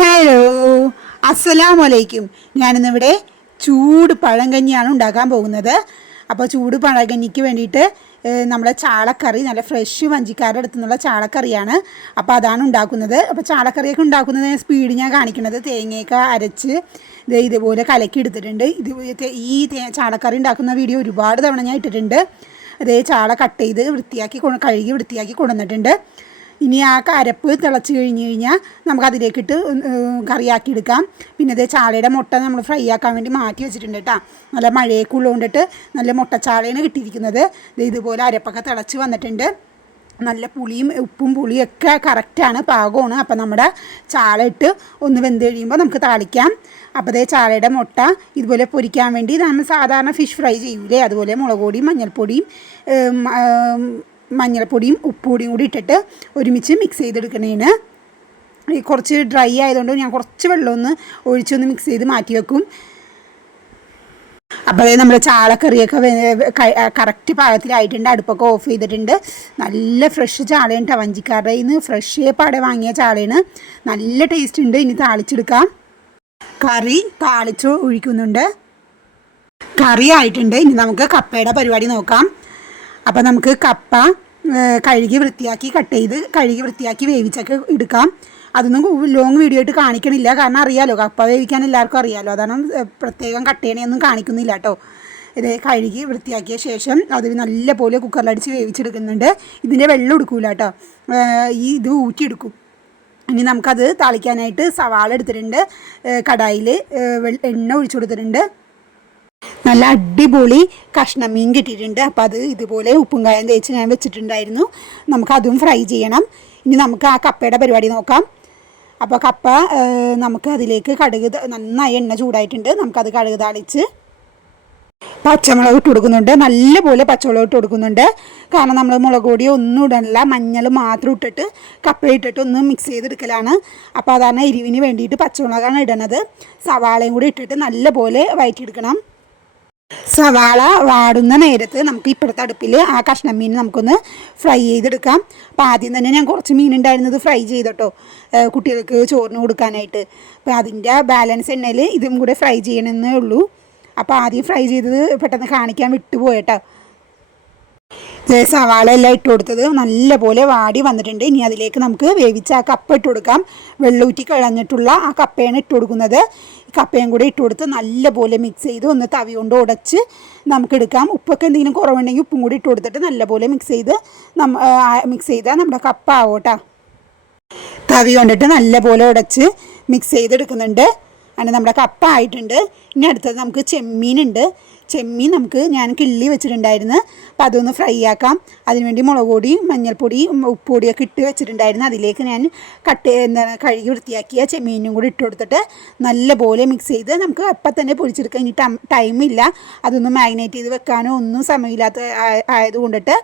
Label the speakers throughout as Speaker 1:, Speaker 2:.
Speaker 1: Hello അസ്സലാമലൈക്കും. ഞാനിന്നിവിടെ ചൂട് പഴങ്കഞ്ഞിയാണ് ഉണ്ടാക്കാൻ പോകുന്നത്. അപ്പോൾ ചൂട് പഴങ്കഞ്ഞിക്ക് വേണ്ടിയിട്ട് നമ്മുടെ ചാളക്കറി നല്ല ഫ്രഷ് വഞ്ചിക്കാരുടെ അടുത്തു നിന്നുള്ള ചാളക്കറിയാണ് അപ്പോൾ അതാണ് ഉണ്ടാക്കുന്നത്. അപ്പോൾ ചാളക്കറിയൊക്കെ ഉണ്ടാക്കുന്നത് സ്പീഡ് ഞാൻ കാണിക്കുന്നത് തേങ്ങയൊക്കെ അരച്ച് ദേ ഇതുപോലെ കലക്കി എടുത്തിട്ടുണ്ട്. ഇത് ഈ ചാളക്കറി ഉണ്ടാക്കുന്ന വീഡിയോ ഒരുപാട് തവണ ഞാൻ ഇട്ടിട്ടുണ്ട്. അതേ ചാള കട്ട് ചെയ്ത് വൃത്തിയാക്കി കഴുകി വൃത്തിയാക്കി കൊണ്ടുവന്നിട്ടുണ്ട്. ഇനി ആ കരപ്പ് തിളച്ച് കഴിഞ്ഞ് കഴിഞ്ഞാൽ നമുക്കതിലേക്കിട്ട് കറിയാക്കി എടുക്കാം പിന്നെ അതേ ചാളയുടെ മുട്ട നമ്മൾ ഫ്രൈ ആക്കാൻ വേണ്ടി മാറ്റി വെച്ചിട്ടുണ്ട് കേട്ടോ. നല്ല മഴയൊക്കെ ഉള്ളതുകൊണ്ടിട്ട് നല്ല മുട്ടച്ചാളയാണ് കിട്ടിയിരിക്കുന്നത്. ഇതുപോലെ അരപ്പൊക്കെ തിളച്ച് വന്നിട്ടുണ്ട്. നല്ല പുളിയും ഉപ്പും പുളിയും ഒക്കെ കറക്റ്റാണ് പാകമാണ്. അപ്പം നമ്മുടെ ചാള ഇട്ട് ഒന്ന് വെന്ത് കഴിയുമ്പോൾ നമുക്ക് താളിക്കാം. അപ്പോൾ അതേ ചാളയുടെ മുട്ട ഇതുപോലെ പൊരിക്കാൻ വേണ്ടി നമ്മൾ സാധാരണ ഫിഷ് ഫ്രൈ ചെയ്യൂലേ? അതുപോലെ മുളക് പൊടിയും മഞ്ഞൾപ്പൊടിയും മഞ്ഞൾപ്പൊടിയും ഉപ്പുപൊടിയും കൂടി ഇട്ടിട്ട് ഒരുമിച്ച് മിക്സ് ചെയ്തെടുക്കണേന് കുറച്ച് ഡ്രൈ ആയതുകൊണ്ട് ഞാൻ കുറച്ച് വെള്ളം ഒന്ന് ഒഴിച്ചൊന്ന് മിക്സ് ചെയ്ത് മാറ്റി വെക്കും. അപ്പോൾ നമ്മൾ ചാളക്കറിയൊക്കെ കറക്റ്റ് പാകത്തിലായിട്ടുണ്ട്. അടുപ്പൊക്കെ ഓഫ് ചെയ്തിട്ടുണ്ട്. നല്ല ഫ്രഷ് ചാളയാണ് കേട്ടോ വഞ്ചിക്കാരുടെ ഇന്ന് ഫ്രഷ് പാടെ വാങ്ങിയ ചാളയാണ്. നല്ല ടേസ്റ്റ് ഉണ്ട്. ഇനി താളിച്ചെടുക്കാം. കറി താളിച്ച് ഒഴിക്കുന്നുണ്ട്. കറി ആയിട്ടുണ്ട്. ഇനി നമുക്ക് കപ്പയുടെ പരിപാടി നോക്കാം. അപ്പോൾ നമുക്ക് കപ്പ കഴുകി വൃത്തിയാക്കി കട്ട് ചെയ്ത് കഴുകി വൃത്തിയാക്കി വേവിച്ചൊക്കെ എടുക്കാം. അതൊന്നും ലോങ് വീഡിയോ ആയിട്ട് കാണിക്കണില്ല. കാരണം അറിയാലോ കപ്പ വേവിക്കാൻ എല്ലാവർക്കും അറിയാലോ. അതാണ് പ്രത്യേകം കട്ട് ചെയ്യണയൊന്നും കാണിക്കുന്നില്ല കേട്ടോ. ഇത് കഴുകി വൃത്തിയാക്കിയ ശേഷം അത് നല്ലപോലെ കുക്കറിലടിച്ച് വേവിച്ചെടുക്കുന്നുണ്ട്. ഇതിന്റെ വെള്ളം എടുക്കൂല കേട്ടോ. ഈ ഇത് ഊറ്റിയെടുക്കും. ഇനി നമുക്കത് താളിക്കാനായിട്ട് സവാള എടുത്തിട്ടുണ്ട്. കടായിൽ എണ്ണ ഒഴിച്ചു കൊടുത്തിട്ടുണ്ട്. നല്ല അടിപൊളി കഷ്ണം മീൻ കിട്ടിയിട്ടുണ്ട്. അപ്പോൾ അത് ഇതുപോലെ ഉപ്പും കായം തേച്ച് ഞാൻ വെച്ചിട്ടുണ്ടായിരുന്നു. നമുക്ക് അതും ഫ്രൈ ചെയ്യണം. ഇനി നമുക്ക് ആ കപ്പയുടെ പരിപാടി നോക്കാം. അപ്പോൾ കപ്പ നമുക്ക് അതിലേക്ക് കടുക് നന്നായി എണ്ണ ചൂടായിട്ടുണ്ട്. നമുക്കത് കടുക് താളിച്ച് പച്ചമുളക് ഇട്ട് കൊടുക്കുന്നുണ്ട്. നല്ലപോലെ പച്ചമുളക് ഇട്ട് കൊടുക്കുന്നുണ്ട്. കാരണം നമ്മൾ മുളക് പൊടി ഒന്നും ഇടണില്ല മഞ്ഞൾ മാത്രം ഇട്ടിട്ട് കപ്പ ഇട്ടിട്ട് ഒന്ന് മിക്സ് ചെയ്തെടുക്കലാണ്. അപ്പോൾ അതാണ് എരിവിന് വേണ്ടിയിട്ട് പച്ചമുളകാണ് ഇടണത്. സവാളയും കൂടി ഇട്ടിട്ട് നല്ലപോലെ വഴറ്റിയെടുക്കണം സവാള വാടുന്ന നേരത്ത് നമുക്ക് ഇപ്പോഴത്തെ അടുപ്പിൽ ആ കഷ്ണം മീൻ നമുക്കൊന്ന് ഫ്രൈ ചെയ്തെടുക്കാം. അപ്പോൾ ആദ്യം തന്നെ ഞാൻ കുറച്ച് മീൻ ഉണ്ടായിരുന്നത് ഫ്രൈ ചെയ്തോട്ടോ കുട്ടികൾക്ക് ചോറിന് കൊടുക്കാനായിട്ട്. അപ്പോൾ അതിന്റെ ബാലൻസ് എണ്ണയിൽ ഇതും കൂടെ ഫ്രൈ ചെയ്യണമെന്നേ ഉള്ളൂ. അപ്പോൾ ആദ്യം ഫ്രൈ ചെയ്തത് പെട്ടെന്ന് കാണിക്കാൻ വിട്ടുപോയട്ടോ. സവാള എല്ലാം ഇട്ട് കൊടുത്തത് നല്ലപോലെ വാടി വന്നിട്ടുണ്ട്. ഇനി അതിലേക്ക് നമുക്ക് വേവിച്ച ആ കപ്പ ഇട്ട് കൊടുക്കാം. വെള്ളൂറ്റി കഴഞ്ഞിട്ടുള്ള ആ കപ്പയാണ് ഇട്ട് കൊടുക്കുന്നത്. കപ്പയും കൂടെ ഇട്ട് കൊടുത്ത് നല്ലപോലെ മിക്സ് ചെയ്ത് ഒന്ന് തവി കൊണ്ട് ഉടച്ച് നമുക്ക് എടുക്കാം. ഉപ്പൊക്കെ എന്തെങ്കിലും കുറവുണ്ടെങ്കിൽ ഉപ്പും കൂടി ഇട്ട് കൊടുത്തിട്ട് നല്ലപോലെ മിക്സ് ചെയ്ത് നമ്മ മിക്സ് ചെയ്താൽ നമ്മുടെ കപ്പ ആവോട്ടാ. തവി കൊണ്ടിട്ട് നല്ലപോലെ ഉടച്ച് മിക്സ് ചെയ്തെടുക്കുന്നുണ്ട്. അങ്ങനെ നമ്മുടെ കപ്പ ആയിട്ടുണ്ട്. ഇനി അടുത്തത് നമുക്ക് ചെമ്മീനുണ്ട്. ചെമ്മീൻ നമുക്ക് ഞാൻ കിള്ളി വെച്ചിട്ടുണ്ടായിരുന്നു. അപ്പോൾ അതൊന്ന് ഫ്രൈ ആക്കാം. അതിനുവേണ്ടി മുളക് പൊടി മഞ്ഞൾപ്പൊടി ഉപ്പുപൊടിയൊക്കെ ഇട്ട് വെച്ചിട്ടുണ്ടായിരുന്നു. അതിലേക്ക് ഞാൻ കട്ട് എന്താണ് കഴുകി വൃത്തിയാക്കിയ ചെമ്മീനും കൂടി ഇട്ട് കൊടുത്തിട്ട് നല്ലപോലെ മിക്സ് ചെയ്ത് നമുക്ക് അപ്പം തന്നെ പൊരിച്ചെടുക്കാൻ ഇനി ടൈമില്ല അതൊന്ന് മാഗ്നേറ്റ് ചെയ്ത് വെക്കാനോ ഒന്നും സമയമില്ലാത്ത ആയതുകൊണ്ടിട്ട്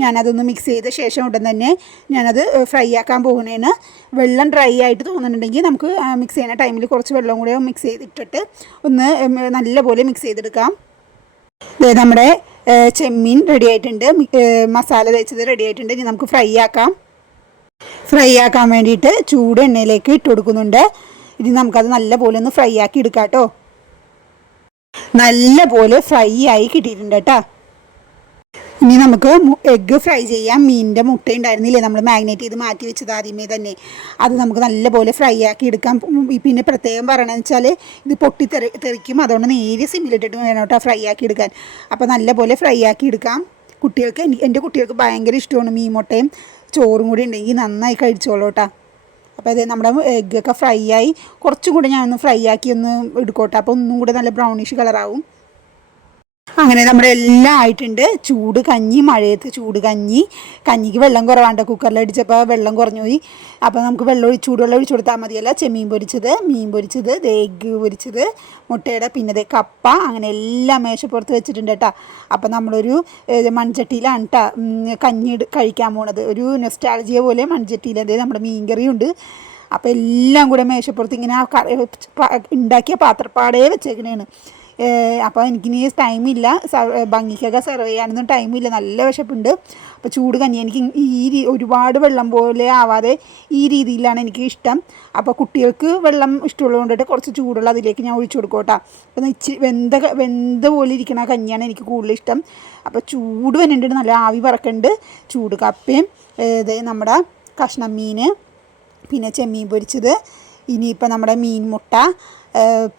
Speaker 1: ഞാനതൊന്ന് മിക്സ് ചെയ്ത ശേഷം ഉടൻ തന്നെ ഞാനത് ഫ്രൈ ആക്കാൻ പോകുന്നതിന് വെള്ളം ഡ്രൈ ആയിട്ട് തോന്നുന്നുണ്ടെങ്കിൽ നമുക്ക് മിക്സ് ചെയ്യുന്ന ടൈമിൽ കുറച്ച് വെള്ളം കൂടെ മിക്സ് ചെയ്തിട്ടിട്ട് ഒന്ന് നല്ലപോലെ മിക്സ് ചെയ്തെടുക്കാം. നമ്മുടെ ചെമ്മീൻ റെഡി ആയിട്ടുണ്ട്. മസാല തേച്ചത് റെഡി ആയിട്ടുണ്ട്. ഇനി നമുക്ക് ഫ്രൈ ആക്കാം. ഫ്രൈ ആക്കാൻ വേണ്ടിയിട്ട് ചൂട് എണ്ണയിലേക്ക് ഇട്ട് കൊടുക്കുന്നുണ്ട്. ഇനി നമുക്കത് നല്ലപോലെ ഒന്ന് ഫ്രൈ ആക്കി എടുക്കാം കേട്ടോ നല്ലപോലെ ഫ്രൈ ആയി കിട്ടിയിട്ടുണ്ട് കേട്ടോ. ഇനി നമുക്ക് എഗ്ഗ് ഫ്രൈ ചെയ്യാം. മീനിന്റെ മുട്ട ഉണ്ടായിരുന്നില്ലേ? നമ്മൾ മാഗ്നേറ്റ് ചെയ്ത് മാറ്റി വെച്ചത് ആദ്യമേ തന്നെ. അത് നമുക്ക് നല്ലപോലെ ഫ്രൈ ആക്കി എടുക്കാം. പിന്നെ പ്രത്യേകം പറയണമെന്ന് വെച്ചാൽ ഇത് പൊട്ടി തെറി തെറിക്കും. അതുകൊണ്ട് നേരിയ സിമ്മിലിട്ടിട്ട് വേണം കേട്ടോ ഫ്രൈ ആക്കി എടുക്കാൻ. അപ്പോൾ നല്ലപോലെ ഫ്രൈ ആക്കി എടുക്കാം. കുട്ടികൾക്ക് എന്റെ കുട്ടികൾക്ക് ഭയങ്കര ഇഷ്ടമാണ് മീൻ മുട്ടയും ചോറും കൂടി ഉണ്ടെങ്കിൽ നന്നായി കഴിച്ചോളൂ കേട്ടോ. അപ്പോൾ അതെ നമ്മുടെ എഗ്ഗൊക്കെ ഫ്രൈ ആയി. കുറച്ചും കൂടി ഞാനൊന്ന് ഫ്രൈ ആക്കി ഒന്ന് എടുക്കോട്ടെ. അപ്പോൾ ഒന്നും കൂടെ നല്ല ബ്രൗണിഷ് കളറാവും അങ്ങനെ നമ്മുടെ എല്ലാം ആയിട്ടുണ്ട്. ചൂട് കഞ്ഞി മഴയത്ത് ചൂട് കഞ്ഞി. കഞ്ഞിക്ക് വെള്ളം കുറവാണ്ട് കുക്കറിൽ അടിച്ചപ്പോൾ വെള്ളം കുറഞ്ഞു പോയി അപ്പോൾ നമുക്ക് വെള്ളം ഒഴി ചൂടുവെള്ളം ഒഴിച്ചു കൊടുത്താൽ മതിയല്ല. ചെമ്മീൻ പൊരിച്ചത് മീൻ പൊരിച്ചത് എഗ്ഗ് പൊരിച്ചത് മുട്ടയുടെ പിന്നെ കപ്പ അങ്ങനെ എല്ലാം മേശപ്പുറത്ത് വെച്ചിട്ടുണ്ട് കേട്ടോ. അപ്പോൾ നമ്മളൊരു മൺചട്ടിയിലാണ് കേട്ടോ കഞ്ഞി കഴിക്കാൻ പോണത്. ഒരു നെസ്റ്റാളജിയ പോലെ മൺചട്ടിയിൽ അതേ നമ്മുടെ മീൻകറിയുണ്ട്. അപ്പോൾ എല്ലാം കൂടെ മേശപ്പുറത്ത് ഇങ്ങനെ ഉണ്ടാക്കിയ പാത്രപ്പാടേ വെച്ചേക്കണേണ്. അപ്പോൾ എനിക്കിനി ടൈമില്ല. ഭംഗിക്കൊക്കെ സെർവ് ചെയ്യാനൊന്നും ടൈമില്ല. നല്ല വിശപ്പുണ്ട്. അപ്പോൾ ചൂട് കഞ്ഞി. എനിക്ക് ഈ ഒരുപാട് വെള്ളം പോലെ ആവാതെ ഈ രീതിയിലാണ് എനിക്ക് ഇഷ്ടം. അപ്പോൾ കുട്ടികൾക്ക് വെള്ളം ഇഷ്ടമുള്ളത് കൊണ്ടിട്ട് കുറച്ച് ചൂടുള്ള അതിലേക്ക് ഞാൻ ഒഴിച്ചു കൊടുക്കും കേട്ടോ. അപ്പം ഇച്ചിരി വെന്ത വെന്ത പോലെ ഇരിക്കണ കഞ്ഞിയാണ് എനിക്ക് കൂടുതൽ ഇഷ്ടം. അപ്പോൾ ചൂട് വന്നിട്ടുണ്ട് നല്ല ആവി പറക്കുന്നുണ്ട് ചൂട് കപ്പയും ഇത് നമ്മുടെ കഷ്ണം മീൻ പിന്നെ ചെമ്മീൻ പൊരിച്ചത് ഇനിയിപ്പോൾ നമ്മുടെ മീൻ മുട്ട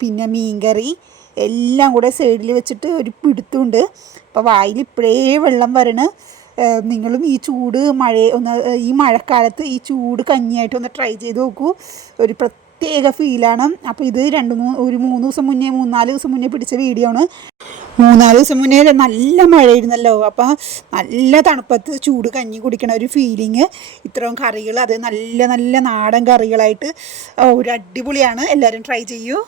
Speaker 1: പിന്നെ പിന്നെ മീൻകറി എല്ലാം കൂടെ സൈഡിൽ വെച്ചിട്ട് ഒരു പിടുത്തുണ്ട്. അപ്പോൾ വായിൽ ഇപ്പോഴേ വെള്ളം വരണ്. നിങ്ങളും ഈ ചൂട് മഴ ഒന്ന് ഈ മഴക്കാലത്ത് ഈ ചൂട് കഞ്ഞിയായിട്ട് ഒന്ന് ട്രൈ ചെയ്ത് നോക്കൂ. ഒരു പ്രത്യേക ഫീലാണ്. അപ്പോൾ ഇത് രണ്ട് മൂന്ന് ഒരു മൂന്ന് ദിവസം മുന്നേ മൂന്നാൽ ദിവസം മുന്നേ പിടിച്ച വീഡിയോ ആണ്. മൂന്നാൽ ദിവസം മുന്നേ നല്ല മഴയായിരുന്നല്ലോ. അപ്പോൾ നല്ല തണുപ്പത്ത് ചൂട് കഞ്ഞി കുടിക്കണ ഒരു ഫീലിങ് ഇത്രയും കറികൾ അത് നല്ല നല്ല നാടൻ കറികളായിട്ട് ഒരു അടിപൊളിയാണ്. എല്ലാവരും ട്രൈ ചെയ്യൂ.